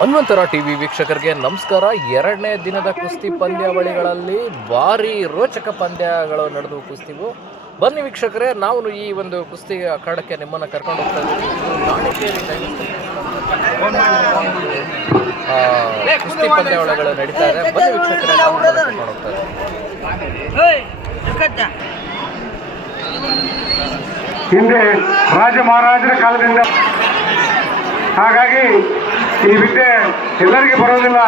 ಹನುಮಂತರ TV ವೀಕ್ಷಕರಿಗೆ ನಮಸ್ಕಾರ. ಎರಡನೇ ದಿನದ ಕುಸ್ತಿ ಪಂದ್ಯಾವಳಿಗಳಲ್ಲಿ ಭಾರಿ ರೋಚಕ ಪಂದ್ಯಗಳು ನಡೆದು ಕುಸ್ತಿವು. ಬನ್ನಿ ವೀಕ್ಷಕರೇ, ನಾವು ಈ ಒಂದು ಕುಸ್ತಿ ಅಖಾಡಕ್ಕೆ ನಿಮ್ಮನ್ನು ಕರ್ಕೊಂಡು ಹೋಗ್ತಾ ಇದ್ದೀವಿ. ಕುಸ್ತಿ ಪಂದ್ಯಾವಳಿಗಳು ನಡೀತಾ ಇದೆ. ಬನ್ನಿ ವೀಕ್ಷಕರೇ, ನಾವು ಹಿಂದೆ ರಾಜ ಮಹಾರಾಜರ ಕಾಲದಿಂದ ಹಾಗಾಗಿ ಈ ವಿದ್ಯೆ ಎಲ್ಲರಿಗೆ ಬರೋದಿಲ್ಲ.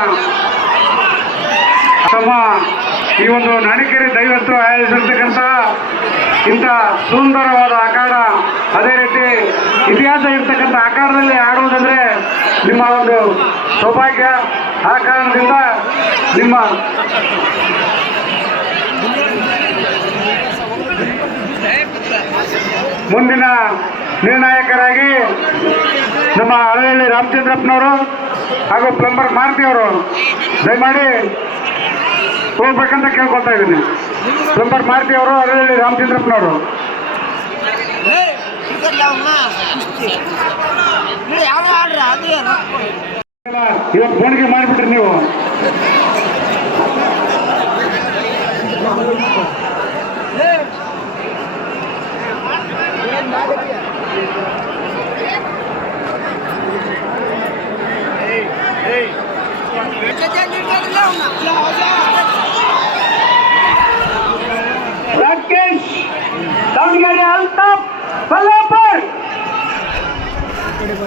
ತಮ್ಮ ಈ ಒಂದು ನಾಣಿಕೇರಿ ದೈವತ್ತು ಆಯೋಜಿಸಿರ್ತಕ್ಕಂಥ ಇಂಥ ಸುಂದರವಾದ ಆಕಾರ ಅದೇ ರೀತಿ ಇತಿಹಾಸ ಇರ್ತಕ್ಕಂಥ ಆಕಾರದಲ್ಲಿ ಆಡುವುದಂದ್ರೆ ನಿಮ್ಮ ಒಂದು ಸೌಭಾಗ್ಯ. ಆ ಕಾರಣದಿಂದ ನಿಮ್ಮ ಮುಂದಿನ ನಿರ್ಣಾಯಕರಾಗಿ ನಮ್ಮ ಹಳೆಯಲ್ಲಿ ರಾಮಚಂದ್ರಪ್ಪನವರು ಹಾಗೂ ಪ್ಲಂಬರ್ ಮಾರುತಿ ಅವರು ದಯಮಾಡಿ ಹೋಗ್ಬೇಕಂತ ಕೇಳ್ಕೊಳ್ತಾ ಇದ್ದೀನಿ. ಪ್ಲಂಬರ್ ಮಾರುತಿ ಅವರು ಹಳೆಹಳ್ಳಿ ರಾಮಚಂದ್ರಪ್ಪನವರು ಇವತ್ತು ಫೋನ್ಗೆ ಮಾಡಿಬಿಟ್ರಿ ನೀವು.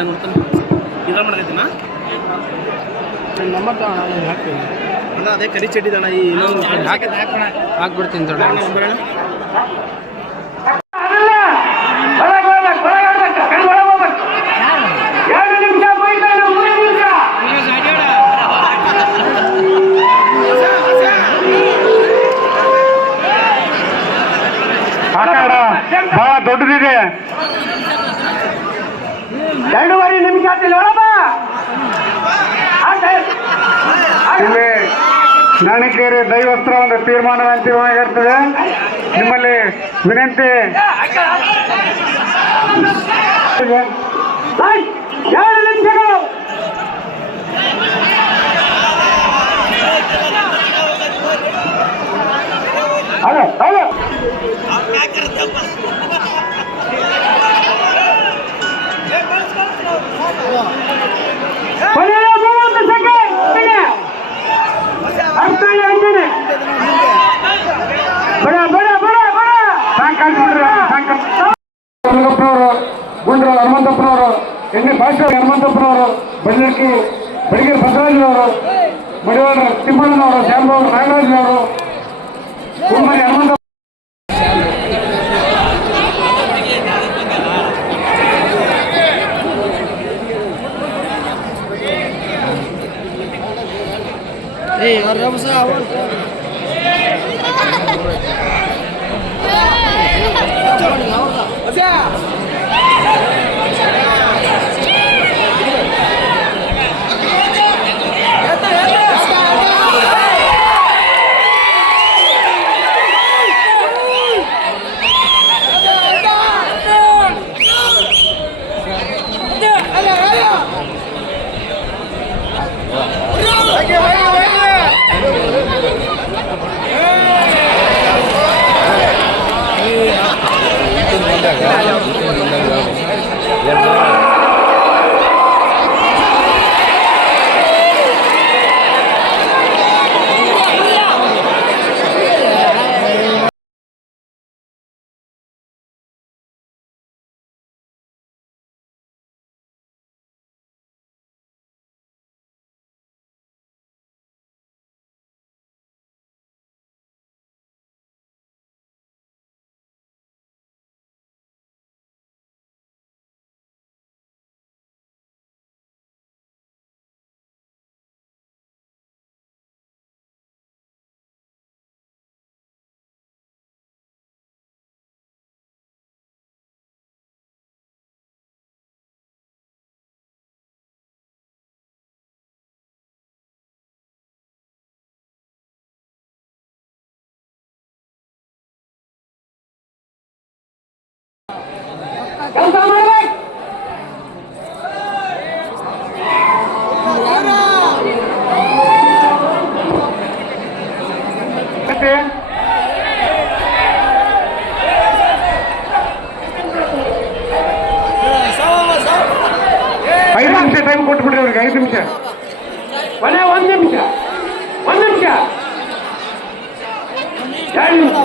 ಇದ್ರ ಹಾಕ್ತೀನಿ. ಅಣ್ಣ ಅದೇ ಕರಿ ಚಡ್ಡಿದಣ್ಣ ಈ ಇನ್ನೊಂದು ಹಾಕ್ಬಿಡ್ತೀನಿ ತೊಡ ಅದಲ್ಲ ಒಳಗೆ ಹೋಗ್ಬೇಕು ಒಳಗೆ ಹೋಗ್ಬೇಕು ಕಣ್ ಒಳಗೆ ಹೋಗ್ಬೇಕು ಎರಡು ನಿಮಿಷ ಮುಗಿತಾ ಇಲ್ಲ ಮೂರು ನಿಮಿಷ ಆಟಾಡ ಬಹಳ ದೊಡ್ಡದಿದೆ ಎರಡೂವರೆ ನಿಮಿಷ ಆತಿಲ್ಲ ಒಳಬ ಇಲ್ಲಿ ನಾಣಿಕೇರಿ ದೈವಸ್ತ್ರ ಒಂದು ತೀರ್ಮಾನ ಅಂತಿಮವಾಗಿರ್ತದೆ ನಿಮ್ಮಲ್ಲಿ ವಿನಂತಿ. Hello hello. ಅರ್ಥಾಳೆ ಅಂತಾನೆ ಬಡ ಬಡ ಬಡ ಬಡ ಸಾಯಂಕಾಲ ನೋಡ್ರಿ ಸಾಯಂಕಾಲ ಹನುಮಂತಪ್ಪನವರು ಗುಂಡ್ರ ಹನುಮಂತಪ್ಪನವರು ಎಣ್ಣೆ ಭಾಷೆ ಹನುಮಂತಪ್ಪನವರು ಬೆಳ್ಳಕ್ಕಿ ಬೆಳಗ್ಗೆ ಬಸವರಾಜನವರು ಮಡಿವಾಡ ತಿಮ್ಮಣ್ಣನವರು ಶ್ಯಾಮರಾವ್ ನಾಗರಾಜನವರು ಕುಮ್ಮರಿ ಹನುಮಂತ ಐದು ನಿಮಿಷ ಟೈಮ್ ಕೊಟ್ಬಿಡ್ರಿ ಅವ್ರಿಗೆ ಐದು ನಿಮಿಷ ಕೊನೆ ಒಂದು ನಿಮಿಷ ಒಂದು ನಿಮಿಷ ಎರಡು ನಿಮಿಷ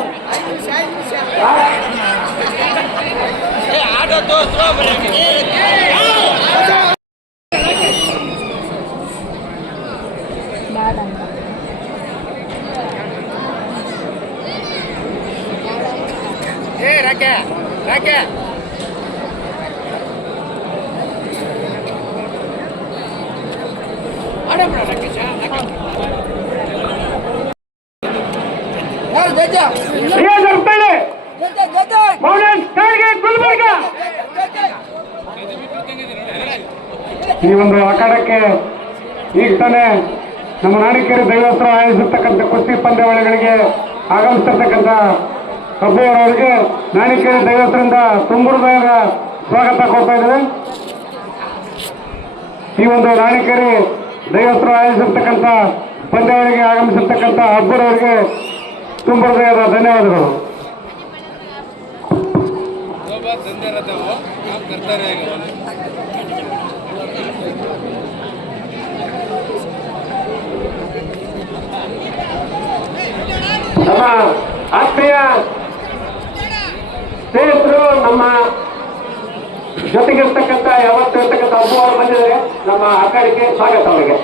ಏ ರಾಕೆ ರಾಕೆ ಒಂದು ಈಗ ತಾನೇ ನಮ್ಮ ನಾಡಿಕೇರಿ ದೈವಸ್ತ್ರ ಆಯೋಜಿಸಿರ್ತಕ್ಕಂಥ ಕುಸ್ತಿ ಪಂದ್ಯಾವಳಿಗಳಿಗೆ ಆಗಮಿಸಿರ್ತಕ್ಕಂಥ ಕಬ್ಬುವರವರಿಗೆ ನಾಡಿಕೇರಿ ದೈವಸ್ರಿಂದ ತುಂಬುರುದಾದ ಸ್ವಾಗತ ಕೊಡ್ತಾ ಇದ್ದೇವೆ. ಈ ಒಂದು ನಾಣಿಕೇರಿ ದೈವಸ್ತ್ರ ಆಯೋಜಿಸಿರ್ತಕ್ಕಂಥ ಪಂದ್ಯಾವಳಿಗೆ ಆಗಮಿಸಿರ್ತಕ್ಕಂಥ ಹಬ್ಬರವರಿಗೆ ತುಂಬ ಹೃದಯದ ಧನ್ಯವಾದಗಳು ನಮ್ಮ ಆತ್ಮೀಯ ಸ್ನೇಹಿತರು ನಮ್ಮ ಜೊತೆಗಿರ್ತಕ್ಕಂಥ ಯಾವತ್ತಿರ್ತಕ್ಕಂಥ ಅನುಭವ ಬಂದಿದ್ದಾರೆ ನಮ್ಮ ಆಕಾರಕ್ಕೆ ಸ್ವಾಗತ ಅವರಿಗೆ.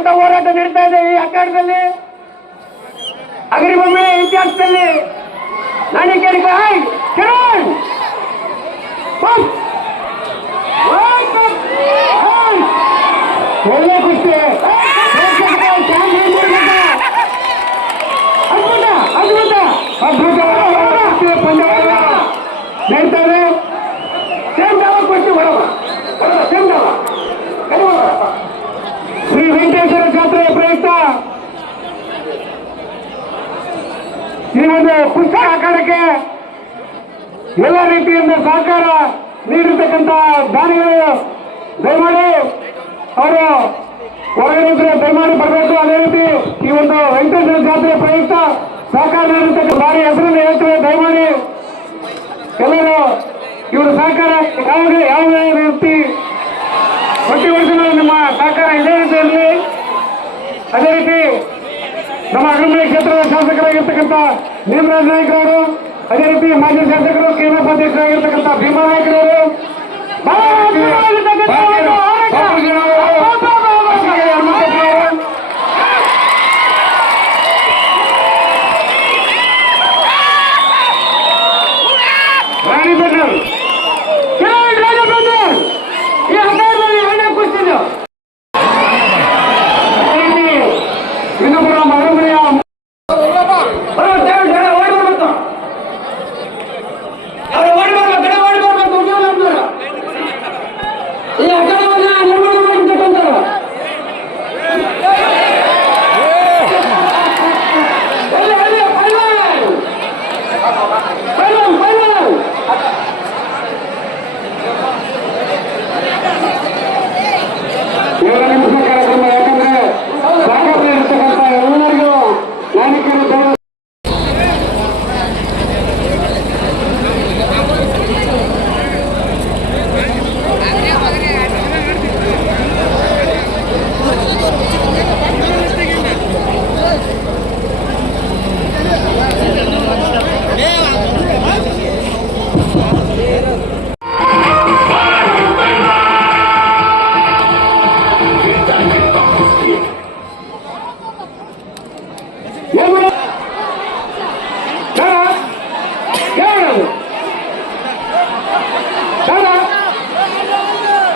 ಸಮಬಲವಾಗಿರ್ತಕ್ಕಂಥ ಹೋರಾಟ ನಡೀತಾ ಇದೆ ಈ ಅಖಾಡದಲ್ಲಿ. ಅಗ್ರಿಭೂಮಿ ಇತಿಹಾಸದಲ್ಲಿ. ನಾನು ಕಿರಣ್! ಅದ್ಭುತ ಅದ್ಭುತ ಕುಸ್ತಿ ಪಂದ್ಯಾವಳಿ ನಡೀತಾ ಇದೆ ಸೇಮ್ ಡಾವ ಕುಸ್ತಿ ಬರವ ಬರವ ಸೇಮ್ ಡಾವ ಕಡಿಮೆ ಶ್ರೀ ವೆಂಕಟೇಶ್ವರ ಈ ಒಂದು ಪುಸ್ತಕ ಆಕಾರಕ್ಕೆ ಎಲ್ಲ ರೀತಿಯಿಂದ ಸಹಕಾರ ನೀಡಿರ್ತಕ್ಕಂಥ ದಾನಿಗಳು, ದಯಮಾಡಿ ಅವರು ಹೊರಗಿದ್ರೆ ದಯಮಾಡಿ ಬರಬೇಕು. ಅದೇ ರೀತಿ ಈ ಒಂದು ವೆಂಕಟೇಶ್ವರ ಜಾತ್ರೆ ಪ್ರಯುಕ್ತ ಸಹಕಾರ ನೀಡಿರ್ತಕ್ಕಂಥ ದಾರಿ ಹೆಸರನ್ನು ಹೇಳ್ತಾರೆ ದಯಮಾಡಿ ಎಲ್ಲರೂ ಇವರ ಸಹಕಾರ ಯಾವಾಗ ಯಾವ ರೀತಿ ಪ್ರತಿ ವರ್ಷಗಳು ನಿಮ್ಮ ಸಹಕಾರ ಇದೇ ರೀತಿ ಇರಲಿ ಅದೇ ರೀತಿ ನಮ್ಮ ಅಗ್ರಮಣಿ ಕ್ಷೇತ್ರದ ಶಾಸಕರಾಗಿರ್ತಕ್ಕಂಥ ನೇಮರಾಜ್ ನಾಯ್ಕ ಅವರು, ಅದೇ ರೀತಿ ಮಾಜಿ ಶಾಸಕರು, ಕೇಂದ್ರ ಉಪಾಧ್ಯಕ್ಷರಾಗಿರ್ತಕ್ಕಂಥ ಭೀಮಾ ನಾಯ್ಕರವರು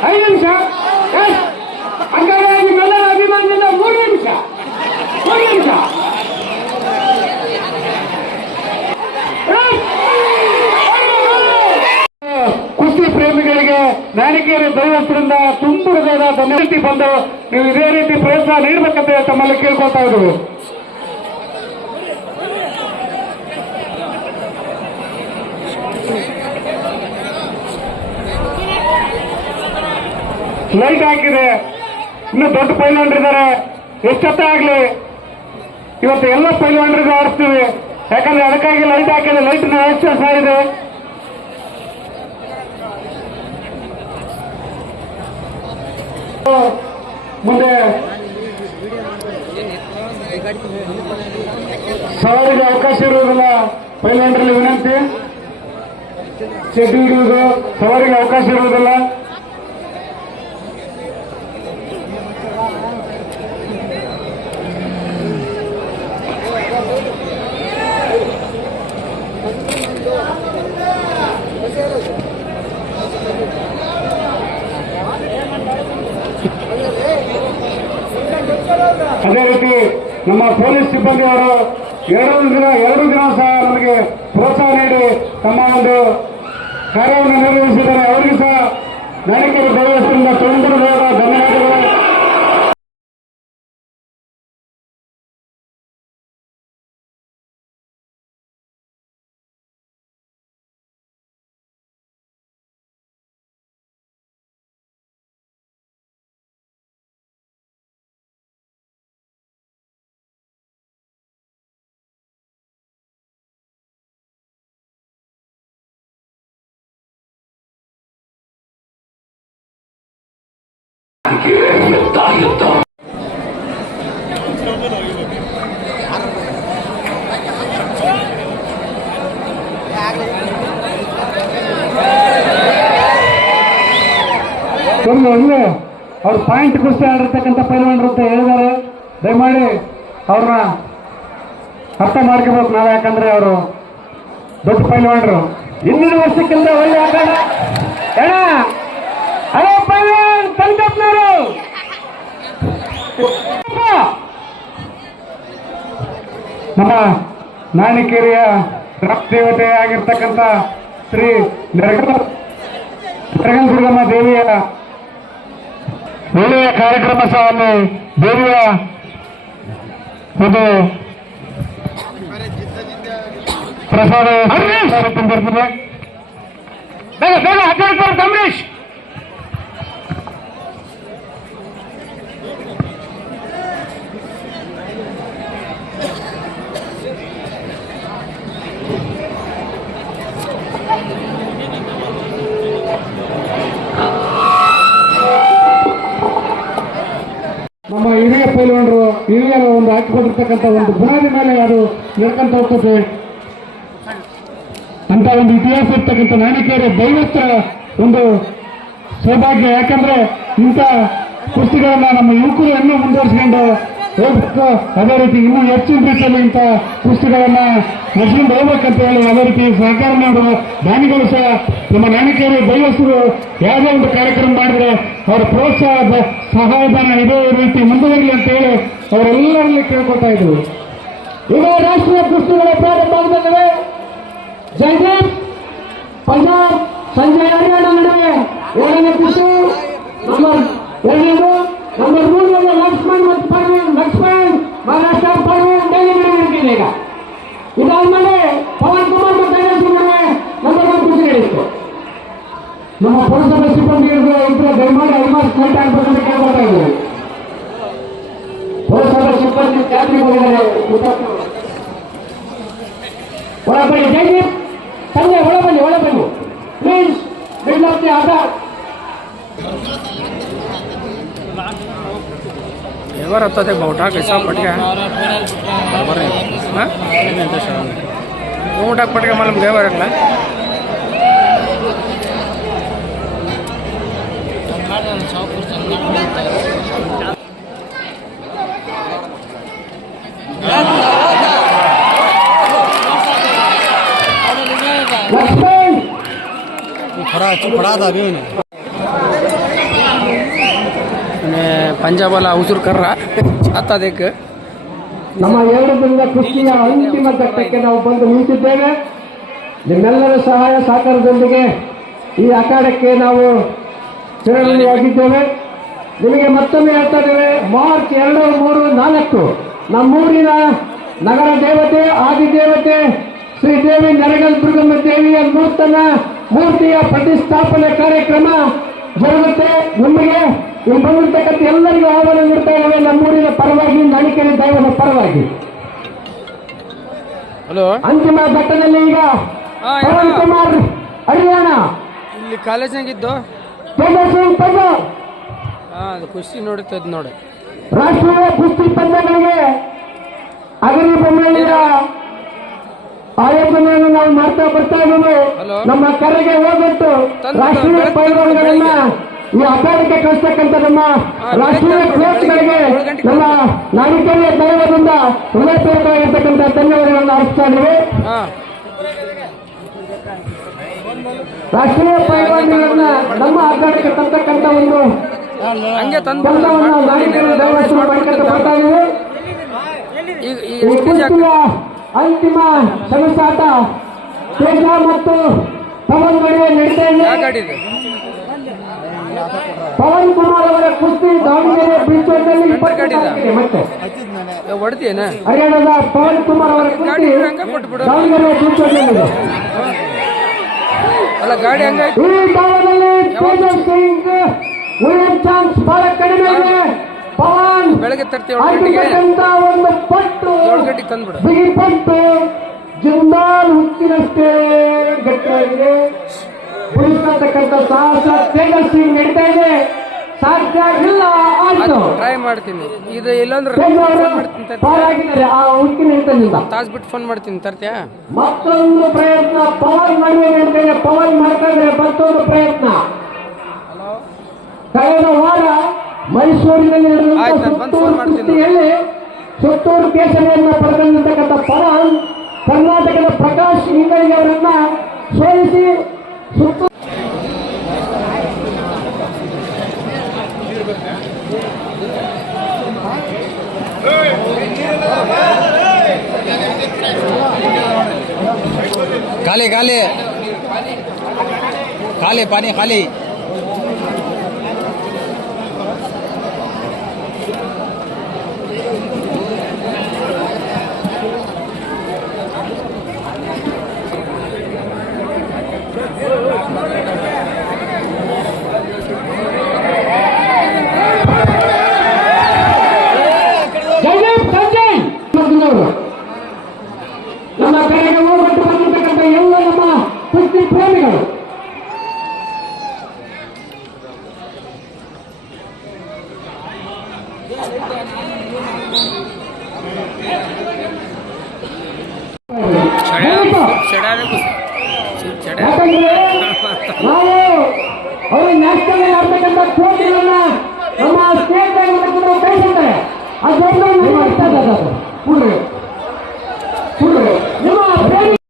ಐದು ನಿಮಿಷ ಅಂಗವಾಗಿ ನನ್ನ ಅಭಿಮಾನದಿಂದ ಮೂರು ನಿಮಿಷ ಮೂರು ನಿಮಿಷ ಕುಸ್ತಿ ಪ್ರೇಮಿಗಳಿಗೆ ನಾರಿಕೇರಿ ದೈವಸ್ಥರಿಂದ ತುಂಬುರದ ಧನ್ಯತಿ ಬಂದು ನೀವು ಇದೇ ರೀತಿ ಪ್ರೋತ್ಸಾಹ ನೀಡಬೇಕಂತ ತಮ್ಮಲ್ಲಿ ಕೇಳ್ಕೊತಾ ಇದ್ರು ಲೈಟ್ ಹಾಕಿದೆ. ಇನ್ನು ದೊಡ್ಡ ಪೈಲ್ವಾನ್ರಿದ್ದಾರೆ ಎಷ್ಟೊತ್ತೇ ಆಗಲಿ. ಇವತ್ತು ಎಲ್ಲ ಪೈಲ್ವಾನ್ರಿಗೆ ಆಡಿಸ್ತೀವಿ. ಯಾಕಂದ್ರೆ ಅದಕ್ಕಾಗಿ ಲೈಟ್ ಹಾಕಿದೆ. ಲೈಟ್ ವ್ಯವಸ್ಥೆ ಸಹ ಇದೆ ಮುಂದೆ ಸವಾರಿಗೆ ಅವಕಾಶ ಇರುವುದಿಲ್ಲ. ಪೈಲ್ವಾನ್ರಲ್ಲಿ ವಿನಂತಿ. ಚೆಡ್ಡಿ ಹಿಡಿಯುವುದು ಸವಾರಿಗೆ ಅವಕಾಶ ಇರುವುದಿಲ್ಲ ಅದೇ ರೀತಿ ನಮ್ಮ ಪೊಲೀಸ್ ಸಿಬ್ಬಂದಿಯವರು ಎರಡು ದಿನ ಎರಡು ದಿನ ಸಹ ನಮಗೆ ಪ್ರೋತ್ಸಾಹ ನೀಡಿ ತಮ್ಮ ಒಂದು ಕಾರ್ಯವನ್ನು ನಿರ್ವಹಿಸಿದ್ದಾರೆ. ಅವರಿಗೂ ಸಹ ನಾಣಿಕೆರೆ ದೇವಸ್ಥಾನದಿಂದ ತೊಂದರೆಯಾದ ಧನ್ಯವಾದಗಳು ಒಂದು ಅವ್ರು ಪಾಯಿಂಟ್ ಕುಸ್ತಿ ಆಡಿರ್ತಕ್ಕಂಥ ಪೈಲ್ವಾನ್ರು ಅಂತ ಹೇಳಿದ್ದಾರೆ. ದಯಮಾಡಿ ಅವ್ರನ್ನ ಅರ್ಥ ಮಾಡ್ಕೋಬೇಕು ನಾವು ಯಾಕಂದ್ರೆ ಅವರು ದೊಡ್ಡ ಪೈಲ್ವಾನ್ರು. ಹಿಂದಿನ ವರ್ಷಕ್ಕಿಂತ ಒಳ್ಳೆ ಆಟ ಎಣ ಹಲೋ ಪೈಲ್ವಾನ್! ಕಲ್ಕಪ್ನವರು ನಮ್ಮ ನಾಣಿಕೇರಿಯ ದೇವತೆ ಆಗಿರ್ತಕ್ಕಂಥ ಶ್ರೀ ನೆರಗ ದುರ್ಗಮ್ಮ ದೇವಿಯ ಒಳ್ಳೆಯ ಕಾರ್ಯಕ್ರಮ ಸಹ ಅಲ್ಲಿ ದೇವಿಯ ಒಂದು ಪ್ರಸಾದ ಬೇಗ ಬೇಗ ಅಂಬರೀಶ್ ಹಾಕಿಕೊಂಡಿರ್ತಕ್ಕಂಥ ಒಂದು ಬುನಾದಿ ಮೇಲೆ ಅದು ನಡ್ಕೊಂತ ಹೋಗ್ತದೆ. ಅಂತ ಒಂದು ಇತಿಹಾಸ ಇರ್ತಕ್ಕಂಥ ನಾಣಿಕೆಯರ ದೈವತ್ತ ಒಂದು ಸೌಭಾಗ್ಯ. ಯಾಕಂದ್ರೆ ಇಂಥ ಕುಸ್ತಿಗಳನ್ನ ನಮ್ಮ ಯುವಕರು ಇನ್ನೂ ಮುಂದುವರಿಸಿಕೊಂಡು ಹೋಗ್ಬೇಕು. ಅದೇ ರೀತಿ ಇನ್ನೂ ಹೆಚ್ಚಿನ ರೀತಿಯಲ್ಲಿ ಇಂಥ ಕುಸ್ತಿಗಳನ್ನ ನಡೆಸ್ಕೊಂಡು ಹೋಗ್ಬೇಕಂತ ಹೇಳಿ ಅದೇ ರೀತಿ ಸಹಕಾರ ಮಾಡುವ ದಾನಿಗಳು ಸಹ ನಮ್ಮ ನಾಣಿಕೆಯರು, ದೈವಸ್ಥರು ಯಾವುದೇ ಒಂದು ಕಾರ್ಯಕ್ರಮ ಮಾಡಿದ್ರೆ ಅವರ ಪ್ರೋತ್ಸಾಹ ಸಹಾಯಧನ ಇದೇ ರೀತಿ ಮುಂದುವರಿಲಿ ಅಂತ ಹೇಳಿ ಅವರೆಲ್ಲರಲ್ಲಿ ಕೇಳ್ಕೊತಾ ಇದ್ರು ಈಗ ರಾಷ್ಟ್ರೀಯ ಕುಸ್ತಿಗಳ ಪ್ರಾರಂಭ ಆಗಬೇಕಾದ್ರೆ ಜಯದೀಪ್ ಪಂಜಾಬ್, ಸಂಜೆ ಹರಿಯಾಣ ನಡುವೆ ಎರಡನೇ ಕುಸ್ತಿ ನಂಬರ್ ಎರಡನೇದು ನಂಬರ್ ಮೂರನೇ ಲಕ್ಷ್ಮಣ್ ಮತ್ತು ಪರ್ವೀನ್ ಲಕ್ಷ್ಮಣ್, ಮಹಾರಾಷ್ಟ್ರ ಪರ್ವೀನ್ ಡೈಲಿ ನಡೀತಿದೆ ಈಗ. ಇದಾದ್ಮೇಲೆ ಪವನ್ ಕುಮಾರ್ ಮತ್ತು ನಡುವೆ ನಂಬರ್ ಒನ್ ಕುಸ್ತಿ ನಡೆಯಿತು. ನಮ್ಮ ಪುರಸಭೆ ಸಿಬ್ಬಂದಿಗಳು ಒಳಬನ್ನಿ ಜೈ ತಂದೆ ಒಳಬನ್ನಿ ಒಳಬನ್ನಿ. Please middle of the Aadhaar ever ಹತ್ತತೆ ಬೌಟಾ ಕೈಸಾ ಪಟ್ಗೆ ಬರ್ರಿ ಹಾಂ ಊಟಕ್ಕೆ ಪಟ್ಗೆ ಮಲಮ್ ದೇವರಲ್ಲ ಪಂಜಾಬಲ್ಲ ಉಸಿರು ಕರ್ರ અને પંજાબવાલા ઉસુર કર્રા ನಮ್ಮ ಕುಸ್ತಿಯ ಅಂತಿಮ ಘಟ್ಟಕ್ಕೆ ನಾವು ಬಂದು ನಿಂತಿದ್ದೇವೆ. ನಿಮ್ಮೆಲ್ಲರ ಸಹಾಯ ಸಹಕಾರದೊಂದಿಗೆ ಈ ಅಖಾಡಕ್ಕೆ ನಾವು ಚುನಾವಣೆಯಾಗಿದ್ದೇವೆ ನಿಮಗೆ ಮತ್ತೊಮ್ಮೆ ಹೇಳ್ತಾ ಮಾರ್ಚ್ ಎರಡು, ಮೂರು, ನಾಲ್ಕು ನಮ್ಮೂರಿನ ನಗರ ದೇವತೆ, ಆದಿದೇವತೆ ಶ್ರೀದೇವಿ ನರಗಲ್ ದುರ್ಗಮ್ಮ ದೇವಿಯ ನೂತನ ಮೂರ್ತಿಯ ಪ್ರತಿಷ್ಠಾಪನೆ ಕಾರ್ಯಕ್ರಮ ಜರುಗುತ್ತೆ. ನಿಮಗೆ ಇಲ್ಲಿ ಬಂದಿರ್ತಕ್ಕಂಥ ಎಲ್ಲರಿಗೂ ಆಹ್ವಾನ ನೀಡ್ತಾ ಇದ್ದೇವೆ. ನಮ್ಮೂರಿನ ಪರವಾಗಿ ನಳಿಕೆರೆ ದೈವದ ಪರವಾಗಿ. ಅಂತಿಮ ಘಟ್ಟದಲ್ಲಿ ಈಗ ಪವನ್. ಕುಮಾರ್ ಹರಿಯಾಣ. ಇಲ್ಲಿ ಕಾಲೇಜ್ನಾಗಿದ್ದು? ಖುಷಿ ನೋಡುತ್ತದ ನೋಡಿ. ರಾಷ್ಟ್ರೀಯ ಕುಸ್ತಿ ಪಂದ್ಯಗಳಿಗೆ ಅಗರಿ ಬೊಮ್ಮಳ್ಳಿಯ ಆಯೋಜನೆಯನ್ನು ನಾವು ಮಾಡ್ತಾ ಬರ್ತಾ ಇದ್ದೀವಿ. ನಮ್ಮ ಕರೆಗೆ ಹೋಗಿಟ್ಟು ರಾಷ್ಟ್ರೀಯ ಪೈಲ್ವಾನ್ಗಳನ್ನ ಈ ಅಪಾಯಕ್ಕೆ ಕಳಿಸ್ತಕ್ಕಂಥ ನಮ್ಮ ರಾಷ್ಟ್ರೀಯ ಕೋಚ್ಗಳಿಗೆ ನಮ್ಮ ನಾಗರಿಕರಿಗೆ ದೈವದಿಂದ ಹೃದಯಪೂರ್ವಕವಾಗಿರ್ತಕ್ಕಂಥ ಧನ್ಯವಾದಗಳನ್ನು ಅರ್ಪಿಸ್ತಾ ಇದ್ದೀವಿ. ರಾಷ್ಟ್ರೀಯ ಪೈಲ್ವಾನ್ಗಳನ್ನ ನಮ್ಮ ಅಪಾಯಕ್ಕೆ ತರ್ತಕ್ಕಂಥ ಒಂದು ನಾಡಿಕೆರೆ ದೈವಸ್ಥಾನ ಬರ್ತಾ ಇದ್ದೀವಿ. ಅಂತಿಮ ಸೆಣಸಾಟ ತೇಜ ಮತ್ತು ಪವನ್ ನಡುವೆ ನಡೀತಾ ಇದೆ ಪವನ್ ಕುಮಾರ್ ಅವರ ಕುಸ್ತಿ ದಾವಣಗೆರೆ ಬೀಚಲ್ಲಿ ತಾರೀಕಿಗೆ ಮತ್ತೆ. ಹರಿಯಾಣದ ಪವನ್ ಕುಮಾರ್ ಅವರ ಕುಸ್ತಿ ದಾವಣಗೆರೆ ಬೀಚಲ್ಲಿದೆ ಹಂಗಾಯ್ತು ಈ ಭಾಗದಲ್ಲಿ ತೇಜಸ್ ಸಿಂಗ್ ವಿಲಿಯಂ ಚಾನ್ಸ್ ಬಹಳ ಕಡಿಮೆ ಇದೆ. ಬೆಳಗ್ಗೆ ತರ್ತೀವಿ ಏಳು ಗಂಟೆಗೆ ಒಂದು ಪಟ್ಟು ಏಳು ಗಂಟೆಗೆ ತಂದ್ಬಿಡು. ಬಿಗಿ ಪಟ್ಟು ಜಿಂದಾಲ್ ಹುಚ್ಚಿನಷ್ಟೇ ಗಟ್ಟಿಯಾಗಿದೆ. ಉಳಿಸ್ತಕ್ಕಂಥ ಸಾಹಸ ತೇಜಸ್ವಿ ನಡೀತಾ ಇದೆ. ಸಾಧ್ಯ ಇಲ್ಲ ಆಯ್ತು. ಟ್ರೈ ಮಾಡ್ತೀನಿ. ಇದು ಇಲ್ಲಾಂದ್ರೆ ತಾಸ್ ಬಿಟ್ಟು ಫೋನ್ ಮಾಡ್ತೀನಿ ತರ್ತೀಯಾ? ಮತ್ತೊಂದು ಪ್ರಯತ್ನ ಪವನ್ ನಡುವೆ ಅಂತೇಳಿ ಪವನ್ ಮಾಡ್ತಾ ಇದ್ದಾರೆ. ಮತ್ತೊಂದು ಪ್ರಯತ್ನ. ಕಳೆದ ವಾರ ಮೈಸೂರಿನಲ್ಲಿ ಸುತ್ತೂರು ಸುತ್ತೂರು ಕೇಸರಿಯನ್ನ ಪಡೆದಿರ್ತಕ್ಕಂಥ ಪರ ಕರ್ನಾಟಕದ ಪ್ರಕಾಶ್ ಇಂಗಳಿ ಅವರನ್ನ ಸೋಲಿಸಿ ಸುತ್ತೂರು ಖಾಲಿ ಖಾಲಿ. ಖಾಲಿ ಪಾನಿ ಖಾಲಿ.